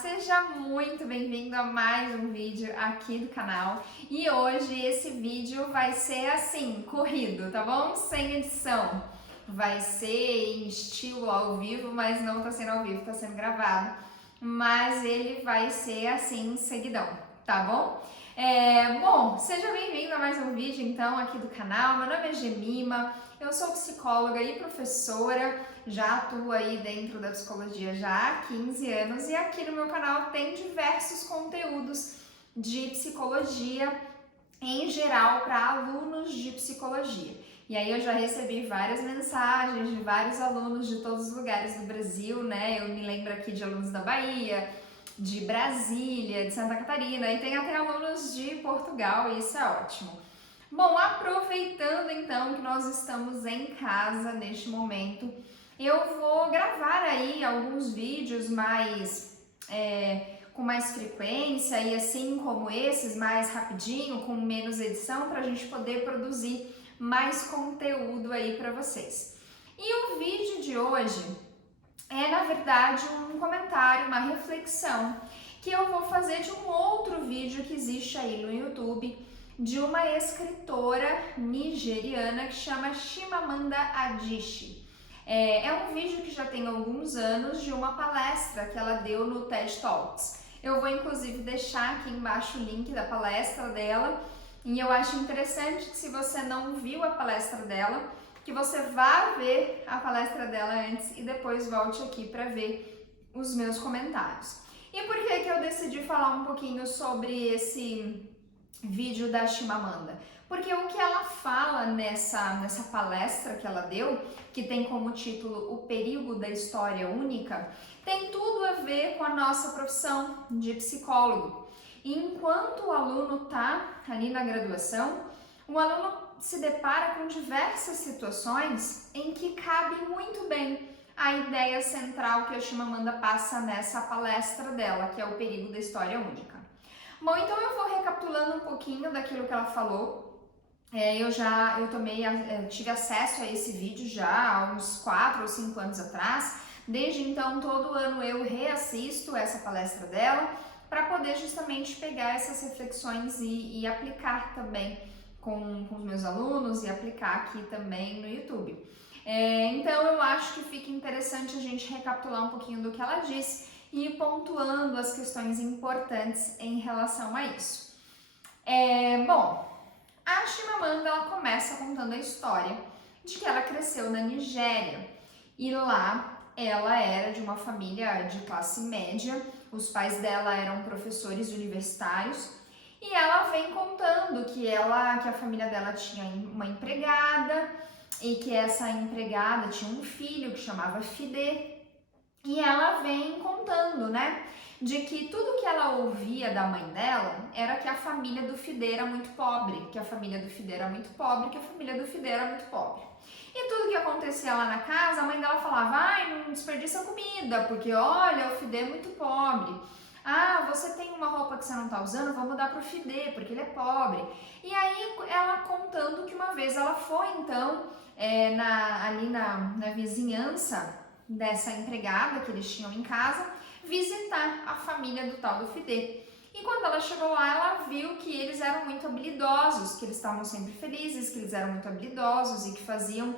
Seja muito bem-vindo a mais um vídeo aqui do canal. E hoje esse vídeo vai ser assim, corrido, tá bom? Sem edição. Vai ser em estilo ao vivo, mas não tá sendo ao vivo, tá sendo gravado. Mas ele vai ser assim, seguidão, tá bom? Bom, seja bem-vindo a mais um vídeo então aqui do canal. Meu nome é Gemima, eu sou psicóloga e professora, já atuo aí dentro da psicologia já há 15 anos e aqui no meu canal tem diversos conteúdos de psicologia em geral para alunos de psicologia. E aí eu já recebi várias mensagens de vários alunos de todos os lugares do Brasil, né? Eu me lembro aqui de alunos da Bahia, de Brasília, de Santa Catarina e tem até alunos de Portugal e isso é ótimo. Bom, aproveitando então que nós estamos em casa neste momento, eu vou gravar aí alguns vídeos com mais frequência e assim como esses, mais rapidinho, com menos edição, para a gente poder produzir mais conteúdo aí para vocês. E o vídeo de hoje é, na verdade, um comentário, uma reflexão que eu vou fazer de um outro vídeo que existe aí no YouTube de uma escritora nigeriana que chama Chimamanda Adichie. É um vídeo que já tem alguns anos de uma palestra que ela deu no TED Talks. Eu vou inclusive deixar aqui embaixo o link da palestra dela e eu acho interessante que se você não viu a palestra dela, que você vá ver a palestra dela antes e depois volte aqui para ver os meus comentários. E por que eu decidi falar um pouquinho sobre esse vídeo da Chimamanda? Porque o que ela fala nessa palestra que ela deu, que tem como título O Perigo da História Única, tem tudo a ver com a nossa profissão de psicólogo. E enquanto o aluno está ali na graduação, o aluno se depara com diversas situações em que cabe muito bem a ideia central que a Chimamanda passa nessa palestra dela, que é o perigo da história única. Bom, então eu vou recapitulando um pouquinho daquilo que ela falou. Eu tive acesso a esse vídeo já há uns 4 ou 5 anos atrás. Desde então, todo ano eu reassisto essa palestra dela para poder justamente pegar essas reflexões e aplicar também com os meus alunos e aplicar aqui também no YouTube. Então eu acho que fica interessante a gente recapitular um pouquinho do que ela disse e ir pontuando as questões importantes em relação a isso. Bom, a Chimamanda ela começa contando a história de que ela cresceu na Nigéria e lá ela era de uma família de classe média, os pais dela eram professores universitários e ela vem contando que a família dela tinha uma empregada e que essa empregada tinha um filho que chamava Fidê. E ela vem contando, né, de que tudo que ela ouvia da mãe dela era que a família do Fidê era muito pobre, que a família do Fidê era muito pobre, que a família do Fidê era muito pobre. E tudo que acontecia lá na casa, a mãe dela falava, ai, não desperdiça comida, porque olha, o Fidê é muito pobre. Ah, você tem uma roupa que você não tá usando, vamos dar pro Fidê, porque ele é pobre. E aí ela contando que uma vez ela foi então ali na vizinhança dessa empregada que eles tinham em casa, visitar a família do tal do Fidê. E quando ela chegou lá, ela viu que eles eram muito habilidosos, que eles estavam sempre felizes, que eles eram muito habilidosos e que faziam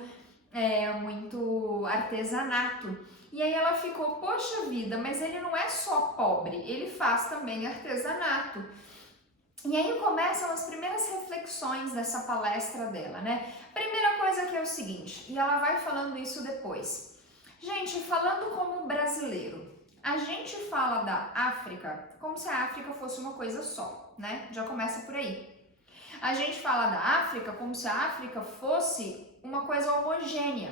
muito artesanato. E aí ela ficou, poxa vida, mas ele não é só pobre, ele faz também artesanato. E aí começam as primeiras reflexões dessa palestra dela, né? Primeira coisa que é o seguinte, e ela vai falando isso depois. Gente, falando como brasileiro, a gente fala da África como se a África fosse uma coisa só, né? Já começa por aí. A gente fala da África como se a África fosse uma coisa homogênea,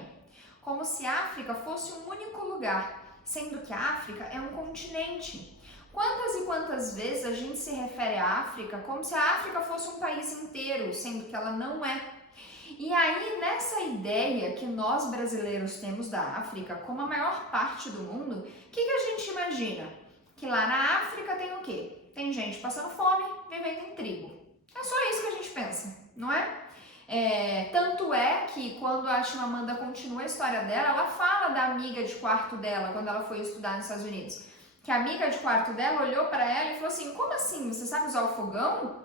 como se a África fosse um único lugar, sendo que a África é um continente. Quantas e quantas vezes a gente se refere à África como se a África fosse um país inteiro, sendo que ela não é. E aí, nessa ideia que nós brasileiros temos da África como a maior parte do mundo, o que a gente imagina? Que lá na África tem o quê? Tem gente passando fome, vivendo em tribo. É só isso que a gente pensa, não é? Tanto é que quando a Chimamanda continua a história dela, ela fala da amiga de quarto dela quando ela foi estudar nos Estados Unidos. que a amiga de quarto dela olhou para ela e falou assim: como assim? Você sabe usar o fogão?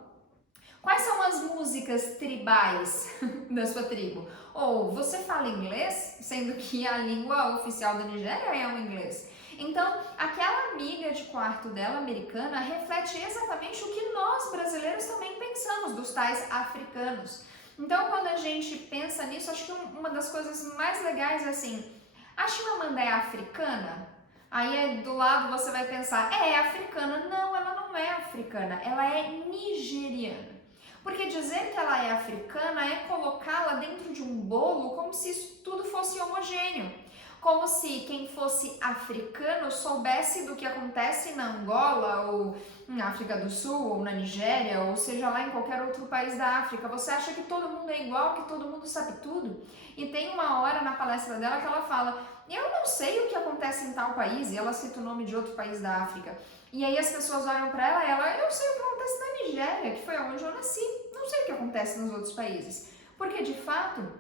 Quais são as músicas tribais da sua tribo? Ou você fala inglês, sendo que a língua oficial da Nigéria é o inglês. Então, aquela amiga de quarto dela, americana, reflete exatamente o que nós brasileiros também pensamos dos tais africanos. Então, quando a gente pensa nisso, acho que uma das coisas mais legais é assim: a Chimamanda é africana? Aí do lado você vai pensar, é africana. Não, ela não é africana, ela é nigeriana. Porque dizer que ela é africana é colocá-la dentro de um bolo como se isso tudo fosse homogêneo. Como se quem fosse africano soubesse do que acontece na Angola, ou na África do Sul, ou na Nigéria, ou seja lá em qualquer outro país da África. Você acha que todo mundo é igual, que todo mundo sabe tudo? E tem uma hora na palestra dela que ela fala: eu não sei o que acontece em tal país, e ela cita o nome de outro país da África. E aí as pessoas olham para ela e ela: eu sei o que acontece na Nigéria, que foi onde eu nasci. Não sei o que acontece nos outros países. Porque, de fato,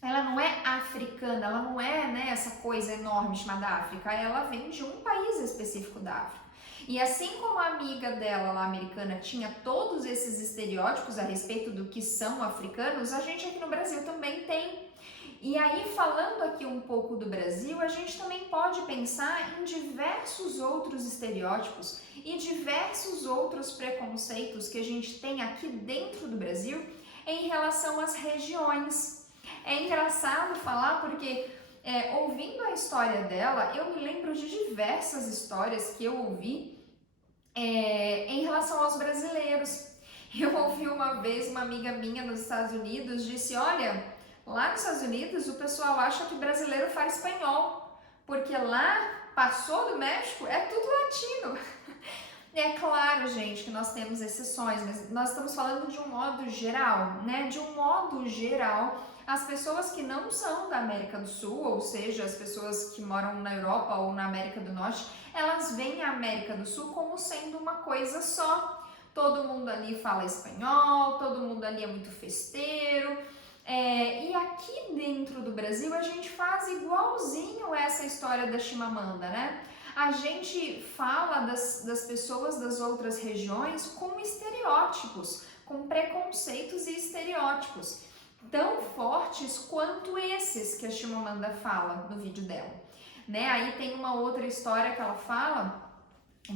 ela não é africana, ela não é, né, essa coisa enorme chamada África, ela vem de um país específico da África. E assim como a amiga dela lá, americana, tinha todos esses estereótipos a respeito do que são africanos, a gente aqui no Brasil também tem. E aí, falando aqui um pouco do Brasil, a gente também pode pensar em diversos outros estereótipos e diversos outros preconceitos que a gente tem aqui dentro do Brasil em relação às regiões. É engraçado falar porque, ouvindo a história dela, eu me lembro de diversas histórias que eu ouvi em relação aos brasileiros. Eu ouvi uma vez uma amiga minha nos Estados Unidos disse: olha, lá nos Estados Unidos o pessoal acha que brasileiro fala espanhol, porque lá, passou do México, é tudo latino. É claro, gente, que nós temos exceções, mas nós estamos falando de um modo geral, né? De um modo geral, as pessoas que não são da América do Sul, ou seja, as pessoas que moram na Europa ou na América do Norte, elas veem a América do Sul como sendo uma coisa só. Todo mundo ali fala espanhol, todo mundo ali é muito festeiro. E aqui dentro do Brasil a gente faz igualzinho essa história da Chimamanda, né? A gente fala das pessoas das outras regiões com estereótipos, com preconceitos e estereótipos tão fortes quanto esses que a Chimamanda fala no vídeo dela, né? Aí tem uma outra história que ela fala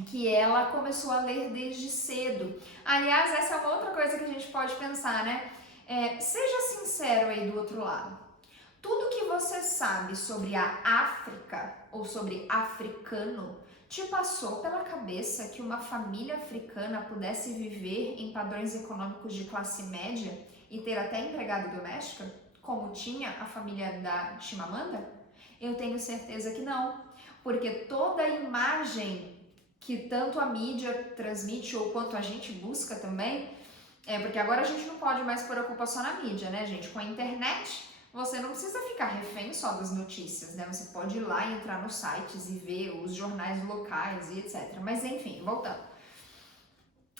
que ela começou a ler desde cedo. Aliás, essa é uma outra coisa que a gente pode pensar, né? Seja sincero aí do outro lado. Tudo que você sabe sobre a África ou sobre africano te passou pela cabeça que uma família africana pudesse viver em padrões econômicos de classe média e ter até empregada doméstica, como tinha a família da Chimamanda? Eu tenho certeza que não, porque toda a imagem que tanto a mídia transmite ou quanto a gente busca também, porque agora a gente não pode mais pôr a culpa só na mídia, né, gente? Com a internet, você não precisa ficar refém só das notícias, né? Você pode ir lá e entrar nos sites e ver os jornais locais e etc. Mas enfim, voltando.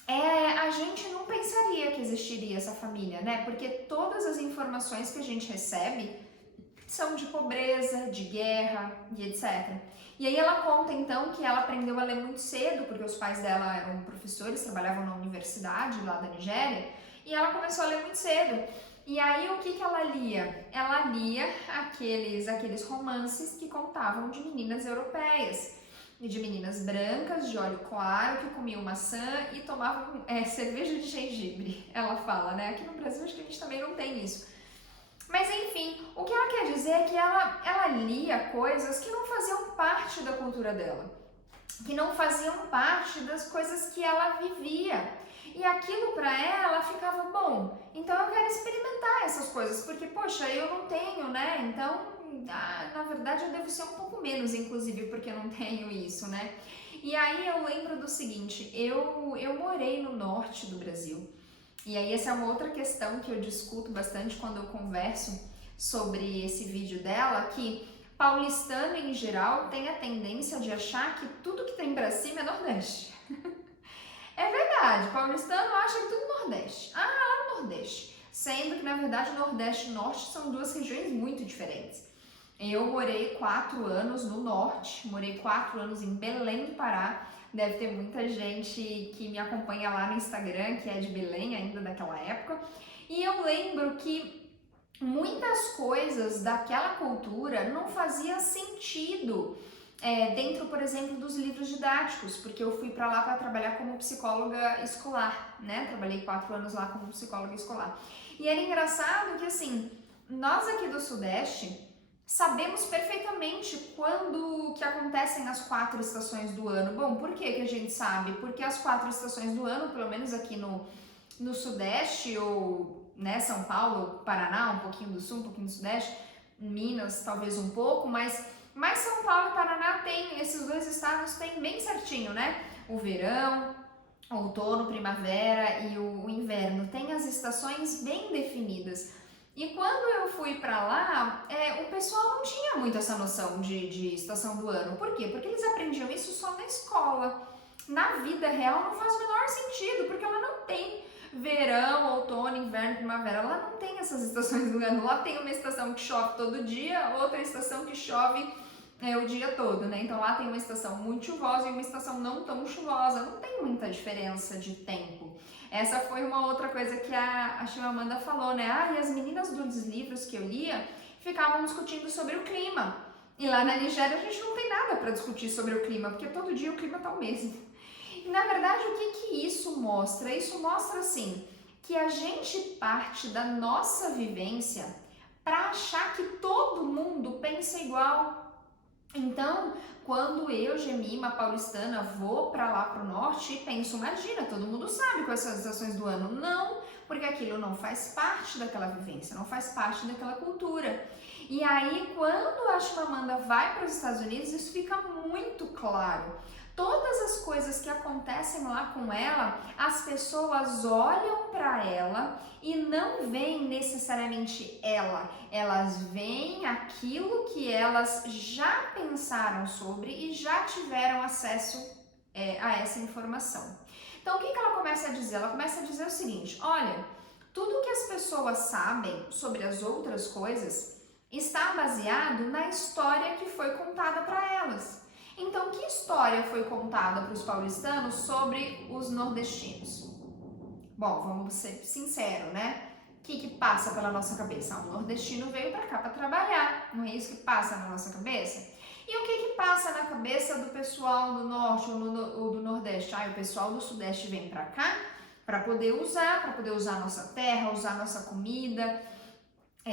A gente não pensaria que existiria essa família, né? Porque todas as informações que a gente recebe são de pobreza, de guerra e etc. E aí ela conta então que ela aprendeu a ler muito cedo, porque os pais dela eram professores, trabalhavam na universidade lá da Nigéria, e ela começou a ler muito cedo. E aí o que ela lia? Ela lia aqueles romances que contavam de meninas europeias, e de meninas brancas, de olho claro, que comiam maçã e tomavam cerveja de gengibre, ela fala, né? Aqui no Brasil acho que a gente também não tem isso. Mas enfim, o que ela quer dizer é que ela lia coisas que não faziam parte da cultura dela, que não faziam parte das coisas que ela vivia. E aquilo para ela ficava bom. Então eu quero experimentar essas coisas, porque poxa, eu não tenho, né? Então, na verdade eu devo ser um pouco menos, inclusive, porque eu não tenho isso, né? E aí eu lembro do seguinte, eu morei no norte do Brasil. E aí essa é uma outra questão que eu discuto bastante quando eu converso sobre esse vídeo dela, que paulistano em geral tem a tendência de achar que tudo que tem pra cima é Nordeste. É verdade, paulistano acha que tudo Nordeste. Ah, lá no Nordeste. Sendo que na verdade Nordeste e Norte são duas regiões muito diferentes. Eu morei 4 anos no norte, morei 4 anos em Belém do Pará. Deve ter muita gente que me acompanha lá no Instagram, que é de Belém ainda daquela época. E eu lembro que muitas coisas daquela cultura não fazia sentido dentro, por exemplo, dos livros didáticos, porque eu fui para lá para trabalhar como psicóloga escolar, né? Trabalhei 4 anos lá como psicóloga escolar. E era engraçado que, assim, nós aqui do Sudeste sabemos perfeitamente quando que acontecem as 4 estações do ano. Bom, por que que a gente sabe? Porque as 4 estações do ano, pelo menos aqui no Sudeste, ou né, São Paulo, Paraná, um pouquinho do Sul, um pouquinho do Sudeste, Minas talvez um pouco, mas São Paulo e Paraná tem, esses dois estados têm bem certinho, né? O verão, outono, primavera e o inverno, tem as estações bem definidas. E quando eu fui pra lá, o pessoal não tinha muito essa noção de estação do ano. Por quê? Porque eles aprendiam isso só na escola. Na vida real não faz o menor sentido, porque ela não tem verão, outono, inverno, primavera. Ela não tem essas estações do ano. Lá tem uma estação que chove todo dia, outra estação que chove o dia todo, né? Então lá tem uma estação muito chuvosa e uma estação não tão chuvosa. Não tem muita diferença de tempo. Essa foi uma outra coisa que a Chimamanda falou, né? E as meninas dos livros que eu lia ficavam discutindo sobre o clima. E lá na Nigéria a gente não tem nada para discutir sobre o clima, porque todo dia o clima tá o mesmo. E na verdade o que isso mostra? Isso mostra, assim, que a gente parte da nossa vivência para achar que todo mundo pensa igual. Então, quando eu, Gemima, paulistana, vou para lá pro norte e penso, imagina, todo mundo sabe quais são as estações do ano. Não, porque aquilo não faz parte daquela vivência, não faz parte daquela cultura. E aí, quando a Chimamanda vai para os Estados Unidos, isso fica muito claro. Todas as coisas que acontecem lá com ela, as pessoas olham para ela e não veem necessariamente ela, elas veem aquilo que elas já pensaram sobre e já tiveram acesso a essa informação. Então, o que ela começa a dizer? Ela começa a dizer o seguinte: olha, tudo que as pessoas sabem sobre as outras coisas está baseado na história que foi contada para elas. Então, que história foi contada para os paulistanos sobre os nordestinos? Bom, vamos ser sinceros, né? O que passa pela nossa cabeça? O nordestino veio para cá para trabalhar, não é isso que passa na nossa cabeça? E o que passa na cabeça do pessoal do norte ou do nordeste? O pessoal do sudeste vem para cá para poder usar a nossa terra, usar a nossa comida,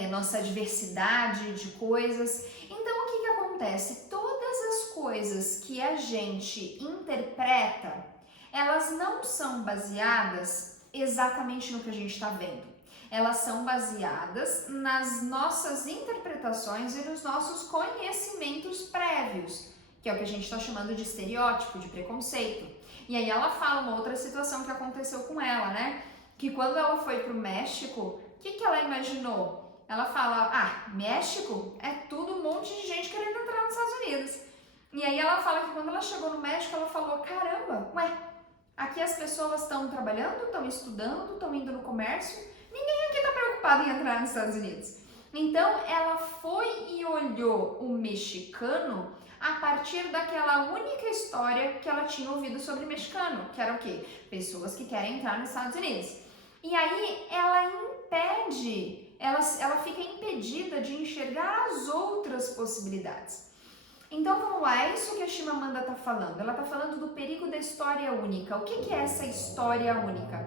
nossa diversidade de coisas. Então, o que acontece? Todas as coisas que a gente interpreta, elas não são baseadas exatamente no que a gente está vendo. Elas são baseadas nas nossas interpretações e nos nossos conhecimentos prévios, que é o que a gente está chamando de estereótipo, de preconceito. E aí ela fala uma outra situação que aconteceu com ela, né? Que quando ela foi para o México, o que ela imaginou? Ela fala, México é tudo um monte de gente querendo entrar nos Estados Unidos. E aí ela fala que quando ela chegou no México, ela falou, caramba, aqui as pessoas estão trabalhando, estão estudando, estão indo no comércio, ninguém aqui está preocupado em entrar nos Estados Unidos. Então ela foi e olhou o mexicano a partir daquela única história que ela tinha ouvido sobre mexicano, que era o quê? Pessoas que querem entrar nos Estados Unidos. E aí ela impede, ela fica impedida de enxergar as outras possibilidades. Então vamos lá, é isso que a Chimamanda está falando. Ela está falando do perigo da história única. O que é essa história única?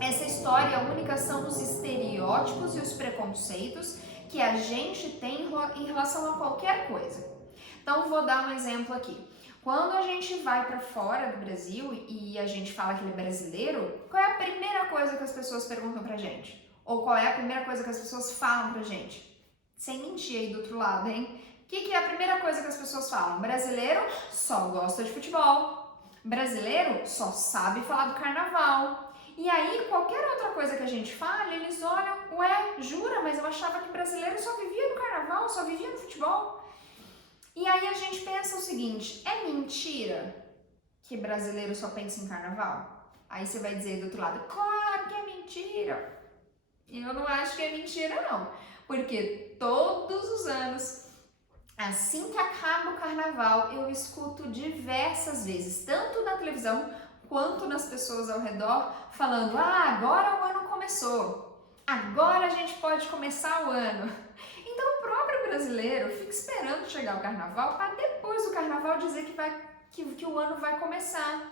Essa história única são os estereótipos e os preconceitos que a gente tem em relação a qualquer coisa. Então vou dar um exemplo aqui. Quando a gente vai para fora do Brasil e a gente fala que ele é brasileiro, qual é a primeira coisa que as pessoas perguntam pra gente? Ou qual é a primeira coisa que as pessoas falam pra gente? Sem mentir aí do outro lado, hein? O que é a primeira coisa que as pessoas falam? Brasileiro só gosta de futebol. Brasileiro só sabe falar do carnaval. E aí, qualquer outra coisa que a gente fale, eles olham, jura? Mas eu achava que brasileiro só vivia no carnaval, só vivia no futebol. E aí a gente pensa o seguinte, é mentira que brasileiro só pensa em carnaval? Aí você vai dizer do outro lado, claro que é mentira. Eu não acho que é mentira não, porque todos os anos Assim que acaba o carnaval, eu escuto diversas vezes, tanto na televisão quanto nas pessoas ao redor, falando: ah, agora o ano começou, agora a gente pode começar o ano. Então o próprio brasileiro fica esperando chegar o carnaval para depois do carnaval dizer que o ano vai começar.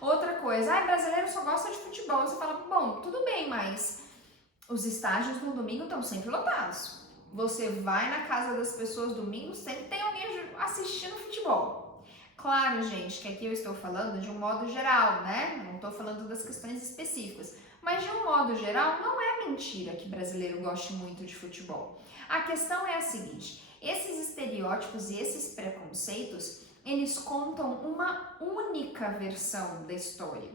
Outra coisa, ah, brasileiro só gosta de futebol. Você fala: bom, tudo bem, mas os estádios no domingo estão sempre lotados. Você vai na casa das pessoas domingo, sempre tem alguém assistindo futebol. Claro, gente, que aqui eu estou falando de um modo geral, né? Não estou falando das questões específicas. Mas de um modo geral, não é mentira que brasileiro goste muito de futebol. A questão é a seguinte: esses estereótipos e esses preconceitos, eles contam uma única versão da história.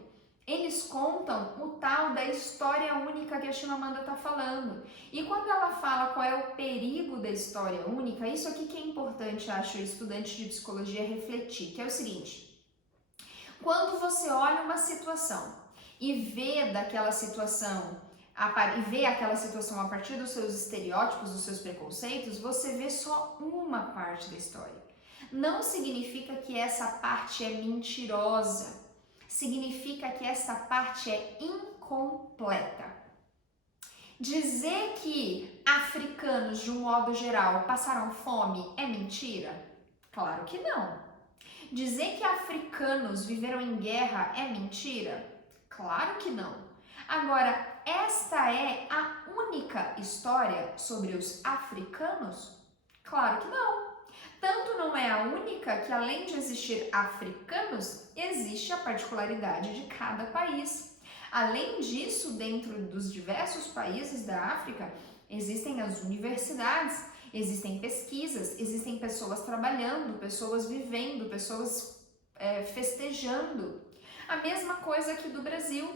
Eles contam o tal da história única que a Chimamanda está falando. E quando ela fala qual é o perigo da história única, isso aqui que é importante, acho, o estudante de psicologia refletir, que é o seguinte: quando você olha uma situação e vê aquela situação a partir dos seus estereótipos, dos seus preconceitos, você vê só uma parte da história. Não significa que essa parte é mentirosa. Significa que essa parte é incompleta. Dizer que africanos, de um modo geral, passaram fome é mentira? Claro que não. Dizer que africanos viveram em guerra é mentira? Claro que não. Agora, esta é a única história sobre os africanos? Claro que não. Tanto não é a única que, além de existir africanos, existe a particularidade de cada país. Além disso, dentro dos diversos países da África, existem as universidades, existem pesquisas, existem pessoas trabalhando, pessoas vivendo, pessoas festejando. A mesma coisa aqui do Brasil.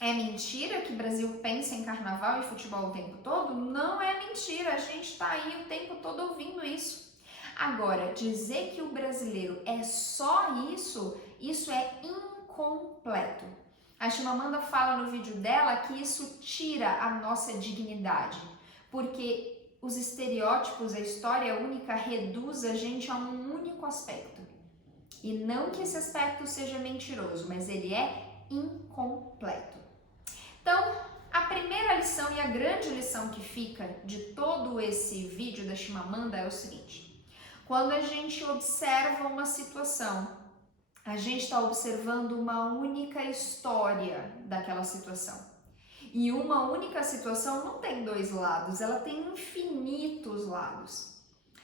É mentira que o Brasil pensa em carnaval e futebol o tempo todo? Não é mentira, a gente está aí o tempo todo ouvindo isso. Agora, dizer que o brasileiro é só isso é incompleto. A Chimamanda fala no vídeo dela que isso tira a nossa dignidade, porque os estereótipos, a história única reduz a gente a um único aspecto. E não que esse aspecto seja mentiroso, mas ele é incompleto. Então, a primeira lição e a grande lição que fica de todo esse vídeo da Chimamanda é o seguinte: quando a gente observa uma situação, a gente está observando uma única história daquela situação. E uma única situação não tem dois lados, ela tem infinitos lados.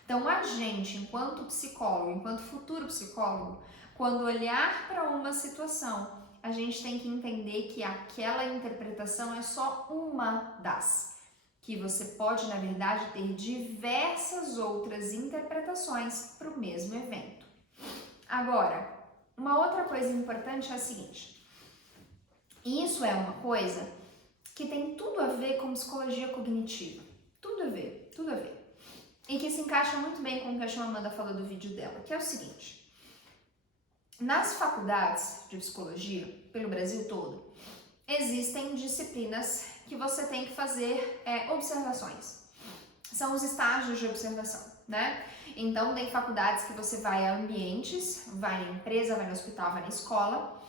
Então a gente, enquanto psicólogo, enquanto futuro psicólogo, quando olhar para uma situação, a gente tem que entender que aquela interpretação é só uma das. Que você pode, na verdade, ter diversas outras interpretações para o mesmo evento. Agora, uma outra coisa importante é a seguinte: isso é uma coisa que tem tudo a ver com psicologia cognitiva. Tudo a ver, tudo a ver. E que se encaixa muito bem com o que a Chimamanda falou do vídeo dela, que é o seguinte: nas faculdades de psicologia, pelo Brasil todo, existem disciplinas que você tem que fazer observações. São os estágios de observação, né? Então, tem faculdades que você vai a ambientes, vai na empresa, vai no hospital, vai na escola.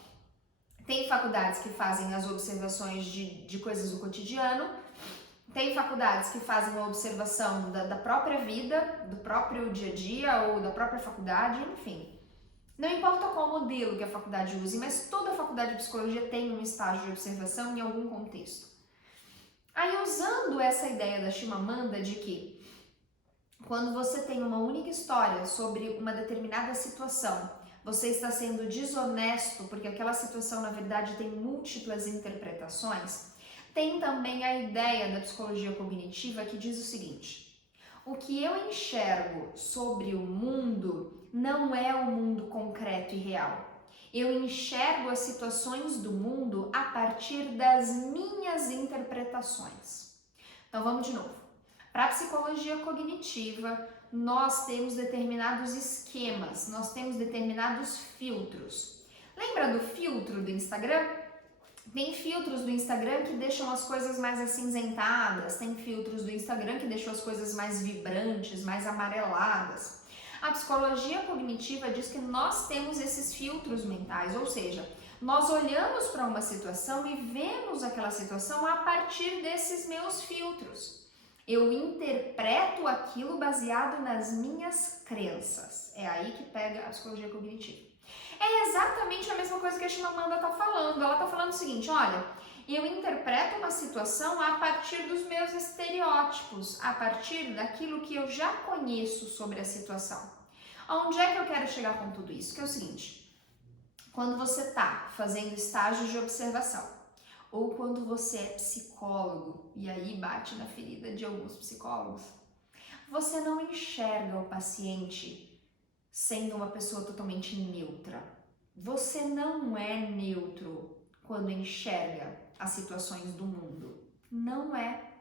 Tem faculdades que fazem as observações de coisas do cotidiano. Tem faculdades que fazem a observação da própria vida, do próprio dia a dia ou da própria faculdade, enfim. Não importa qual modelo que a faculdade use, mas toda faculdade de psicologia tem um estágio de observação em algum contexto. Aí, usando essa ideia da Chimamanda de que quando você tem uma única história sobre uma determinada situação, você está sendo desonesto porque aquela situação, na verdade, tem múltiplas interpretações, tem também a ideia da psicologia cognitiva que diz o seguinte: o que eu enxergo sobre o mundo não é o mundo concreto e real. Eu enxergo as situações do mundo a partir das minhas interpretações. Então vamos de novo. Para a psicologia cognitiva, nós temos determinados esquemas, nós temos determinados filtros. Lembra do filtro do Instagram? Tem filtros do Instagram que deixam as coisas mais acinzentadas, tem filtros do Instagram que deixam as coisas mais vibrantes, mais amareladas. A psicologia cognitiva diz que nós temos esses filtros mentais, ou seja, nós olhamos para uma situação e vemos aquela situação a partir desses meus filtros. Eu interpreto aquilo baseado nas minhas crenças. É aí que pega a psicologia cognitiva. É exatamente a mesma coisa que a Chimamanda está falando. Ela está falando o seguinte, olha, eu interpreto uma situação a partir dos meus estereótipos, a partir daquilo que eu já conheço sobre a situação. Aonde é que eu quero chegar com tudo isso? Que é o seguinte, quando você está fazendo estágios de observação, ou quando você é psicólogo, e aí bate na ferida de alguns psicólogos, você não enxerga o paciente sendo uma pessoa totalmente neutra. Você não é neutro quando enxerga as situações do mundo. Não é.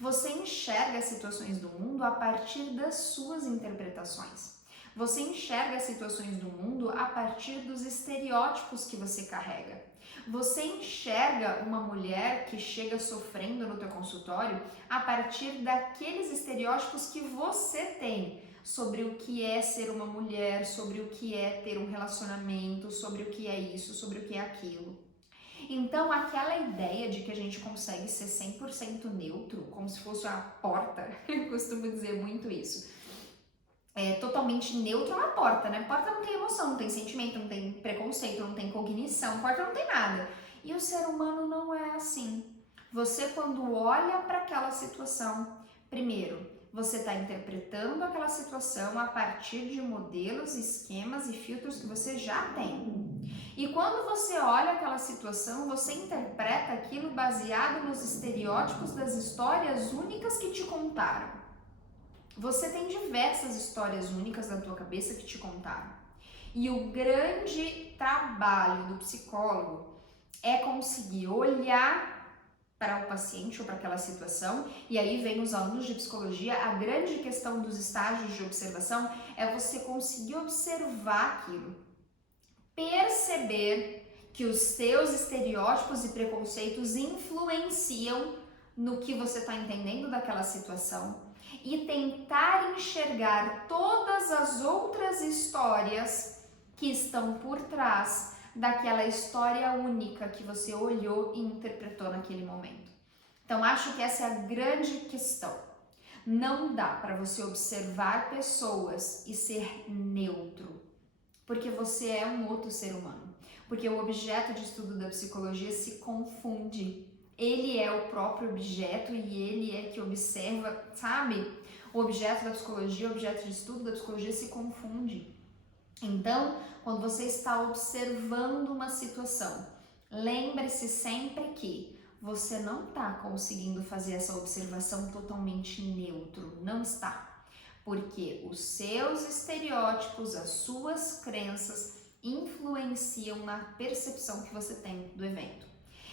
Você enxerga as situações do mundo a partir das suas interpretações. Você enxerga as situações do mundo a partir dos estereótipos que você carrega. Você enxerga uma mulher que chega sofrendo no teu consultório a partir daqueles estereótipos que você tem sobre o que é ser uma mulher, sobre o que é ter um relacionamento, sobre o que é isso, sobre o que é aquilo. Então, aquela ideia de que a gente consegue ser 100% neutro, como se fosse uma porta, eu costumo dizer muito isso, totalmente neutro é uma porta, né? Porta não tem emoção, não tem sentimento, não tem preconceito, não tem cognição, porta não tem nada. E o ser humano não é assim. Você, quando olha para aquela situação, primeiro, você está interpretando aquela situação a partir de modelos, esquemas e filtros que você já tem. E quando você olha aquela situação, você interpreta aquilo baseado nos estereótipos das histórias únicas que te contaram. Você tem diversas histórias únicas na tua cabeça que te contaram. E o grande trabalho do psicólogo é conseguir olhar para o paciente ou para aquela situação, e aí vem os alunos de psicologia, a grande questão dos estágios de observação é você conseguir observar aquilo, perceber que os seus estereótipos e preconceitos influenciam no que você está entendendo daquela situação e tentar enxergar todas as outras histórias que estão por trás daquela história única que você olhou e interpretou naquele momento. Então, acho que essa é a grande questão. Não dá para você observar pessoas e ser neutro, porque você é um outro ser humano. Porque o objeto de estudo da psicologia se confunde. Ele é o próprio objeto e ele é que observa, sabe? O objeto da psicologia, o objeto de estudo da psicologia se confunde. Então, quando você está observando uma situação, lembre-se sempre que você não está conseguindo fazer essa observação totalmente neutro, não está. Porque os seus estereótipos, as suas crenças influenciam na percepção que você tem do evento.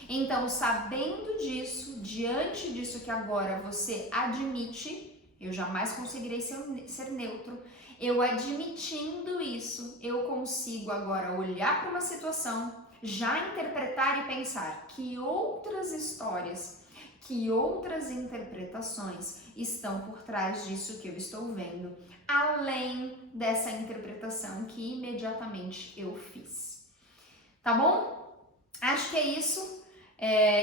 Então, sabendo disso, diante disso que agora você admite, eu jamais conseguirei ser neutro, eu admitindo isso, eu consigo agora olhar para uma situação, já interpretar e pensar que outras histórias, que outras interpretações estão por trás disso que eu estou vendo, além dessa interpretação que imediatamente eu fiz. Tá bom? Acho que é isso.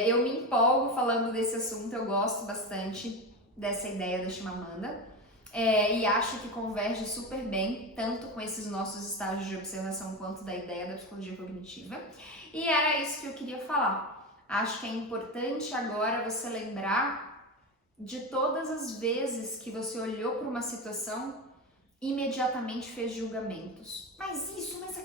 Eu me empolgo falando desse assunto, eu gosto bastante dessa ideia da Chimamanda. E acho que converge super bem, tanto com esses nossos estágios de observação quanto da ideia da psicologia cognitiva. E era isso que eu queria falar. Acho que é importante agora você lembrar de todas as vezes que você olhou para uma situação e imediatamente fez julgamentos. Mas isso, mas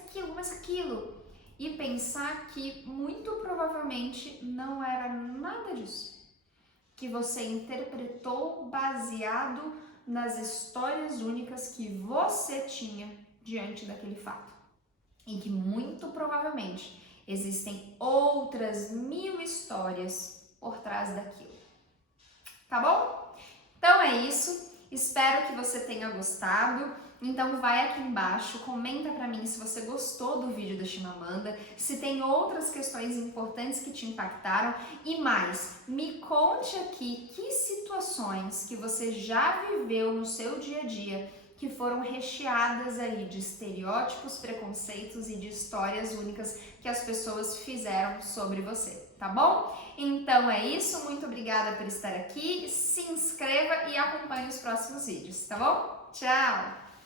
aquilo. E pensar que muito provavelmente não era nada disso. Que você interpretou baseado nas histórias únicas que você tinha diante daquele fato. E que muito provavelmente existem outras 1000 histórias por trás daquilo. Tá bom? Então é isso. Espero que você tenha gostado. Então vai aqui embaixo, comenta pra mim se você gostou do vídeo da Chimamanda, se tem outras questões importantes que te impactaram e mais, me conte aqui que situações que você já viveu no seu dia a dia que foram recheadas aí de estereótipos, preconceitos e de histórias únicas que as pessoas fizeram sobre você, tá bom? Então é isso, muito obrigada por estar aqui, se inscreva e acompanhe os próximos vídeos, tá bom? Tchau!